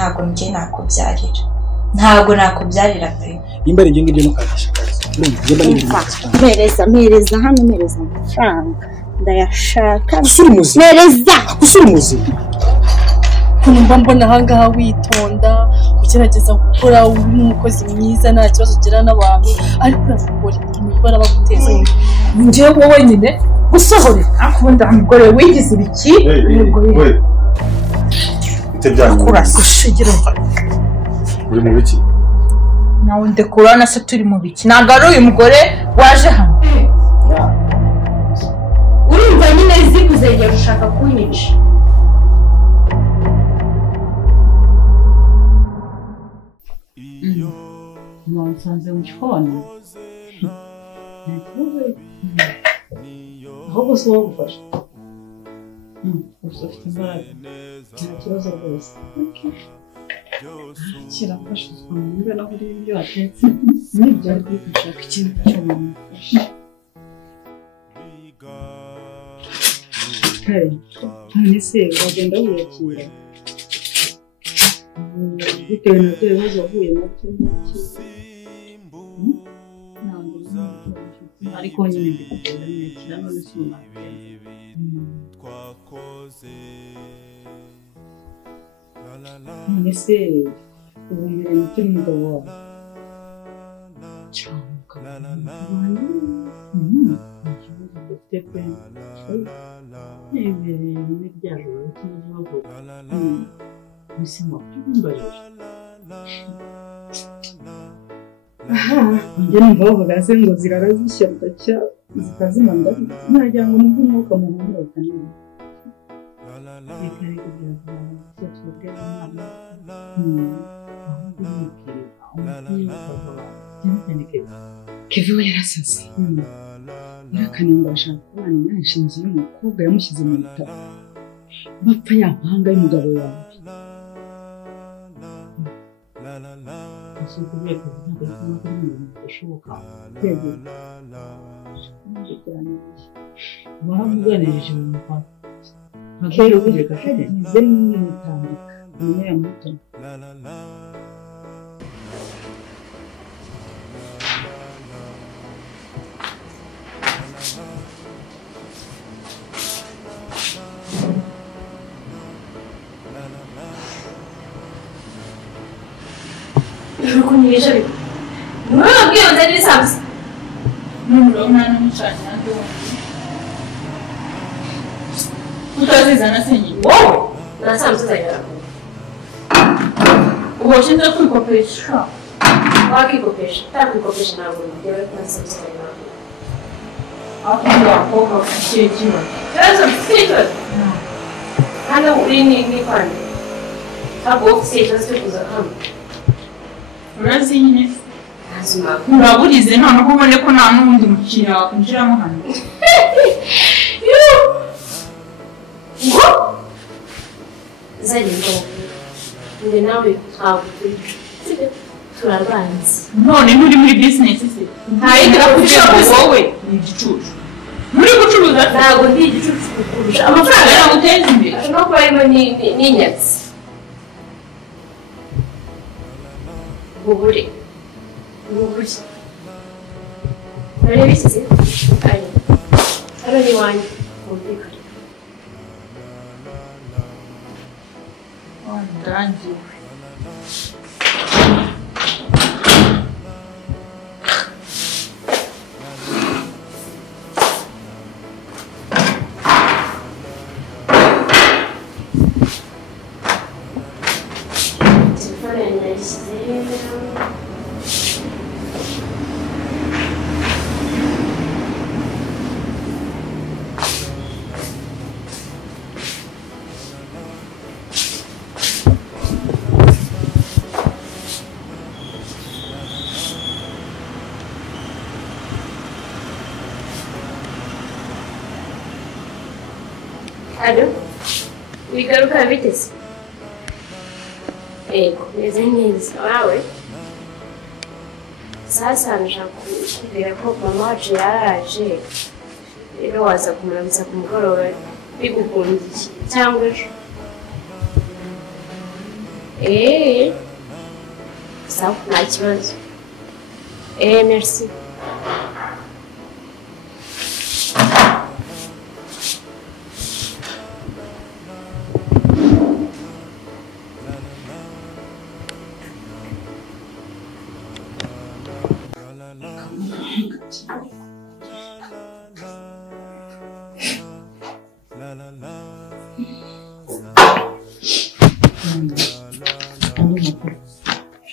ntabwo njye nakubyarira. Ntabwo nakubyarira pe. Nimba ari ngenge no kagisha kazi. Mereza hano mereza amafaranga. Ndayashaka. Kusura muzima. Kumva mbona hangaha witonda, ugerageza gukora umukozi mwiza nta kibazo ugira n'abantu, ariko urakora imikora baguteza. Nje wowe nyine gusohore. Akunda umugore wigize ibiki? We. Itebyanyu. Kurashigira. Uri mu biki? Nawe ndekurana se turi mu biki? Nagaruye uyu mugore waje hano. Urumva nyine zikuzegera gushaka kunyica. Nsanze mu gikoni. Ahubwo si wowe ugufasha. Gusa ufite imbaraga. Nta kibazo rwose. Kirafasha usanga naho uri ibyo watetse. Nibyo ari gushaka ikintu cy'umufasha. None se wagenda wiyakira. Bitewe n'ibyo bibazo wahuye nabyo ariko nyine ndikugenda niyakira none si none se ubumira muti n'umugabo wawe nibereye muri rya joro ry'ibibazo Misimo imbaje. Njye numva bavuga se ngo zirarazishya bugacya zikazimanda ntajya ngo numve umwuka mu muhumeka nini. Kevin yarasaze. Yarakanimba ashaka kubana yanshinze y'umukobwa yamushyize mu bitabo. Bapfa yampanga y'umugabo wawe. Kuvuga ko ntabwo bishoboka kwegera wamuganirije mu mupaka kero uje kafite nize n'itambika nyine ya muto Kunyesha biko. Mwana bwiyo ndari samse. Numro mwana muchanya ndo. Utazizana senyi. Wow! Na samse zayara. Uboshinza kwikopesha. Wakikopesha. Takikopesha na buri. Yewe na samse zayara. Akunda koka kuchejiwa. Sasa msito. Hana urini ni kwani. Hapo ofisi tukuza kama. Urazi nyine azuma uraburize none ko ubone ko nta n'undi mukiriya wakwinjiramo hano ngo Zari ngo nawe turabanze none muri business se ntayidira kugira wowe ni igicucu muri gucuruza ntabwo ndi igicucu kurusha amafaranga yaguteza imbere no kuba arimo n'inyatsi Bubuye. Nari bisize. Ari wani. Kumvikana. Ndangiwe. Alo, Bigaruka-Epsode. Meze neza wawe. Sasa nshakubwira ko mama wacu yaraje. Rero waza kumurabisa ku mugoroba bigukundiye cyangwa ejo. sawa nta kibazo merci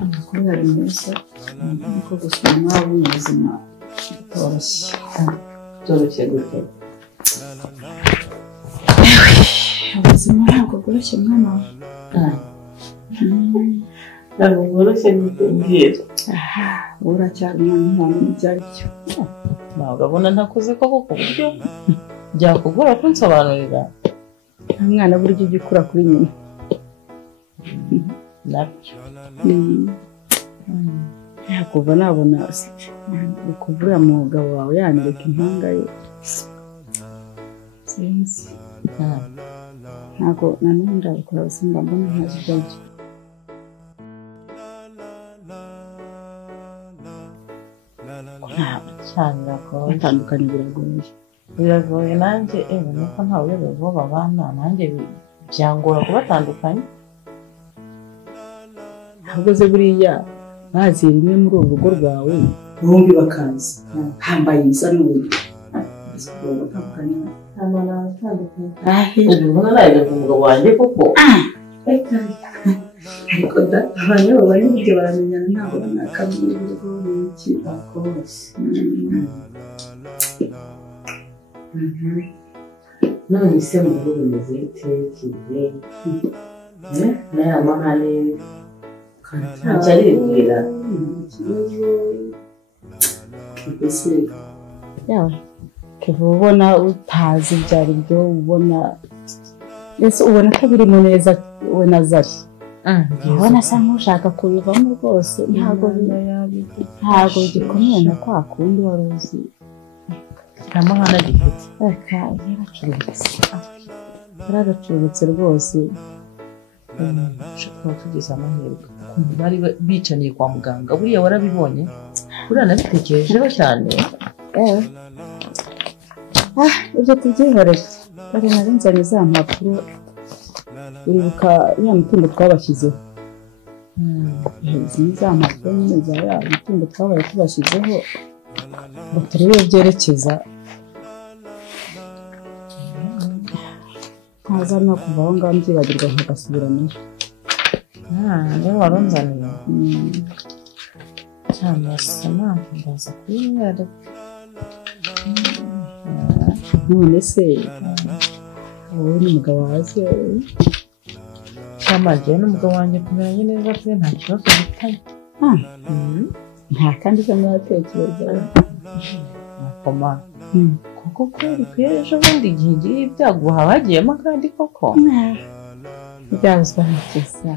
amakuru yari meza niko gusoma nawe ubuzima byoroshye gute ubuzima ntabwo bworoshye mwana ntabwo bworoshye mbwira uracyari umwana n'ibyo ari byo ntabwo urabona ntakoze koko ku buryo byakugora kunsobanurira umwana burya ujya ukura kuri nyina nabyo kuva nabona ukuvura umugabo wawe yanireka impanga ye sinzi ntabwo nanone ndabikora simba mbona ntazi ibyo aribyo cyane batandukanye biragoye nanjye nuko ntawe uyobewe bo babana nanjye byangora kubatandukanya ahubwo se buriya baziye rimwe muri uru rugo rwawe bombi bakaza hambaye ibisa n'uburyo batandukanye ubu mbona naje ku mugabo wanjye koko ariko abantu bari buryo baramenyana ntabwo banakamenya urugo n'iki rwose none se mu rugo bimeze bitekereje n'aya mahane ntacyo aribwira ikibazo mbese yawe kuva ubona utazi ibyo ari byo ubona mbese ubona ko birimo neza we na Zari ubona asa nk'ushaka kubivamo rwose ntabwo gikomeye na kwa kundi wari uzi nta mahane agifite yaragacuritse rwose ushobora tugize amahirwe ukuntu bari bicaniye kwa muganga buriya warabibonye buriya nabitekerejeho cyane ibyo tubyihorere bari nari nzanye za mpapuro uribuka ya mitungo twabashyizeho izi ni za mpapuro nyine za ya mitungo twabaye tubashyizeho ngo turebe iyo byerekeza ntaza no kuva aho ngaho mbyibagirwa nkagasubiranayo niyo warunzaniye cyane asama ndaza kubimwereka none se wowe n'umugabo wawe cyamagiye n'umugabo wanjye kumeranye neza pe nta kibazo gitanye nta kandi se muratekereza nakoma kuko kweri ejo bundi igihe ngiye ibyago haba hagiyemo kandi koko byazwa ntikiza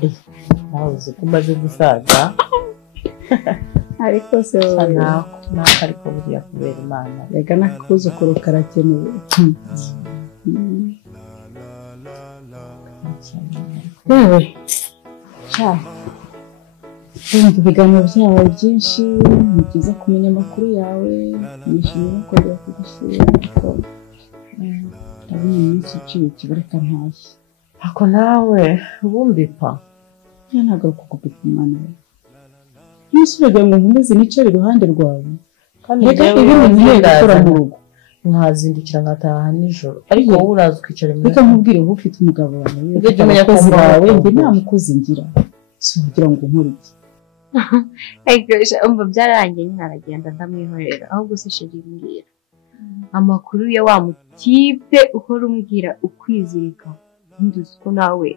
nawe uzi ko umaze gusaza ariko se wowe nako ariko buriya kubera imana rega n'akuzukuru karakenewe yewe wumva ibiganiro byawe byinshi ni byiza kumenya amakuru yawe nishimiye no kongera kugusura ariko ndabona iminsi iciye ikibureka ntashye ako nawe bumbipa ntabwo ari ukugupika umwana wawe ntusubire ngo nkomeze nicare iruhande rwawe reka ibindi ngiye gukora mu rugo nkazindukira nkataha nijoro ariko wowe uraza ukicara reka nkubwire wowe ufite umugabo wawe ufite abakozi bawe njye nta mukozi ngira si ugira ngo nkore iki umva byararangiye nyine aragenda ndamwihorera ahubwo se sheri mbwira amakuru ya wa mutipe uhora umbwira ukwizirika nduzi ko nawe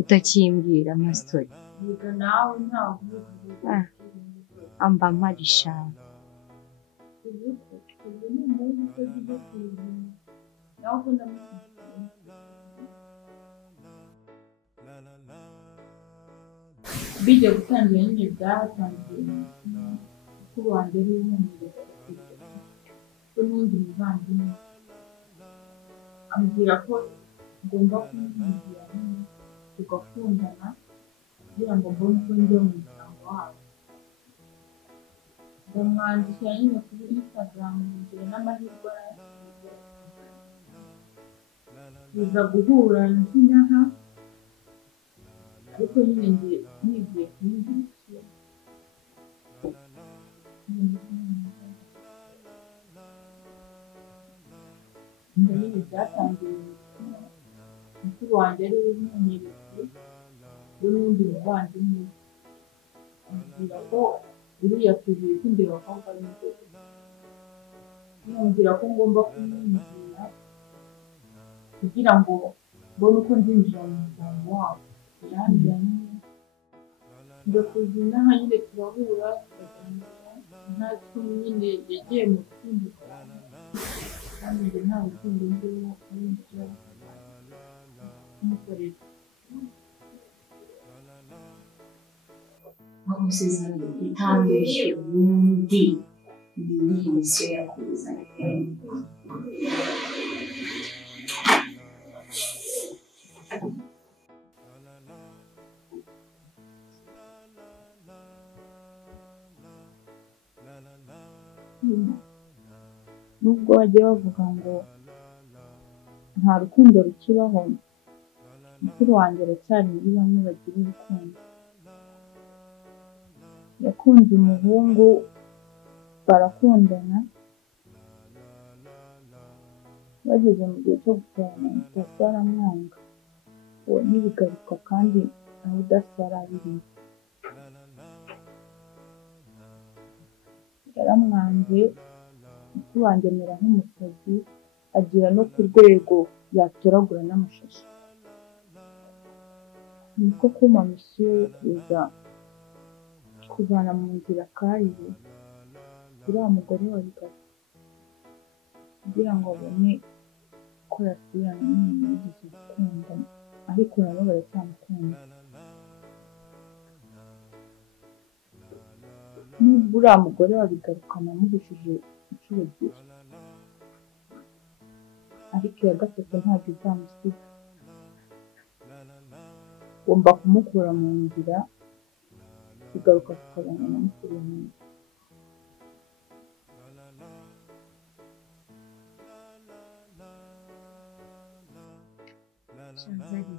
utakimbwira amastori yiga nawe ntabwo amba marishana ubu ni umuntu utazi ibyo kuyizima nawe ko ndamushyigikiye bijya gutangira nyine byatangiye mukuru wanjye ari umwumvira ko n'undi muvandimwe ambwira ko ngomba kumwumvira nyine tugakundana kugira ngo mbone uko njya mu muryango wabo ndamwandikira nyine kuri Instagram ngira n'amahirwe biza guhura n'inaha ariko nyine ngiye nigiye kumwigisha ndabona byatangiye mukuru wanjye ari w'umwanyerezi n'undi muvandimwe ambwira ko uriya tugiye imbere bakobwa b'imbere yambwira ko ngomba kumwinjira kugira ngo mbone uko nzinjira mu muryango wabo yanjyanye njya kuza inaha nyine turahura tukaganira nta kintu nyine yagiye mu rukundo kandi njye nta rukundo ndimo abinjira kumukorera amasezerano itambeshye ubundi ni imisiyo yakuzanye nubwo bajya bavuga ngo nta rukundo rukibaho mukuru wanjye aracyari muri bamwe bagira urukundo yakunze umuhungu barakundana bageze mu gihe cyo gusarana udasa aramwanga uwo ntibigaruka kandi nawe udasa arabirimo yaramwanze mukuru wanjye amera nk'umusazi agera no ku rwego yatoragura n'amashashi niko kuma misiyo yo kuza kuvana mu nzira kayiwe uriya mugore wa Bigaruka kugira ngo abone ko yasubirana n'umuntu yigeze gukunda ariko nabo baracyamukunda nubwo uriya mugore wa Bigaruka namugushije inshuro ebyiri ariko iya gatatu ntabwo izamusiga ngomba kumukura mu nzira Bigaruka tukabana na mukuru wanjye Zari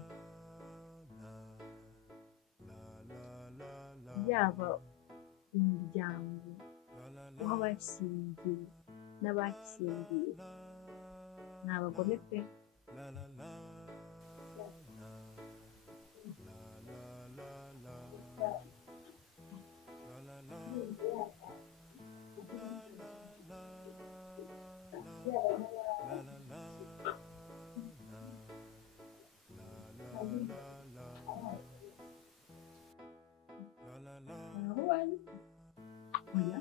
yaba umuryango w'abashyingiwe n'abashyingiwe ni abagome pe oya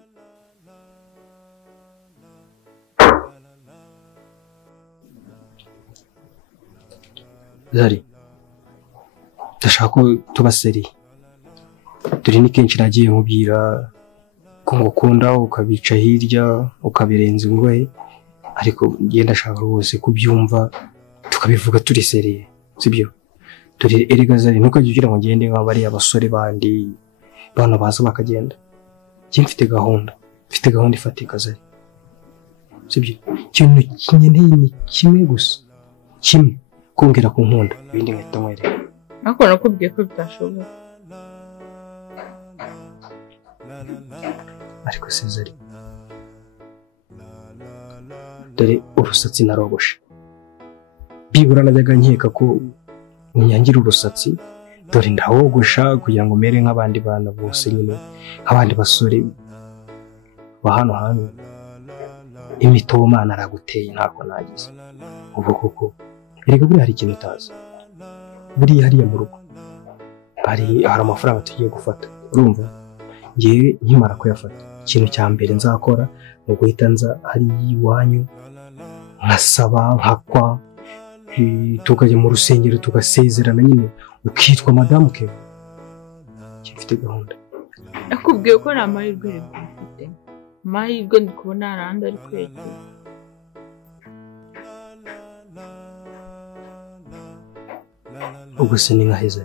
Zari ndashaka ko tuba seriye dore ni kenshi nagiye nkubwira ko ngukunda ukabica hirya ukabirenza ingohe ariko ngenda ndashaka rwose kubyumva tukabivuga turi seriye sibyo dore erega Zari ntukajye ugira ngo ngende nk'abari abasore bandi bano baza bakagenda njye mfite gahunda ifatika Zari sibyo ikintu kinyeneye ni kimwe gusa kimwe kumbwira ko nkunda ibindi nkahita nkwereka ariko nakubwiye ko bitashoboka ariko se Zari dore urusatsi narogoshe bibura najyaga nkeka ko unyangira urusatsi dore ndawogosha kugira ngo mere nk'abandi bana bose nyine nk'abandi basore ba hano hantu imitobo Mana araguteye ntako nagize ubu koko erega buri hari ikintu utazi buriya hariya mu rugo hari amafaranga tugiye gufata urumva ngewe nkimara kuyafata ikintu cya mbere nzakora ni uguhita nza hari iwanyu nkasaba nkakwa tukajya mu rusengero tugasezerana nyine ukitwa madamu ke mfite gahunda nakubwiye ko nta mahirwe mfite amahirwe ndi kubona hari ahandi ari kwegera ubwo se ni nka heza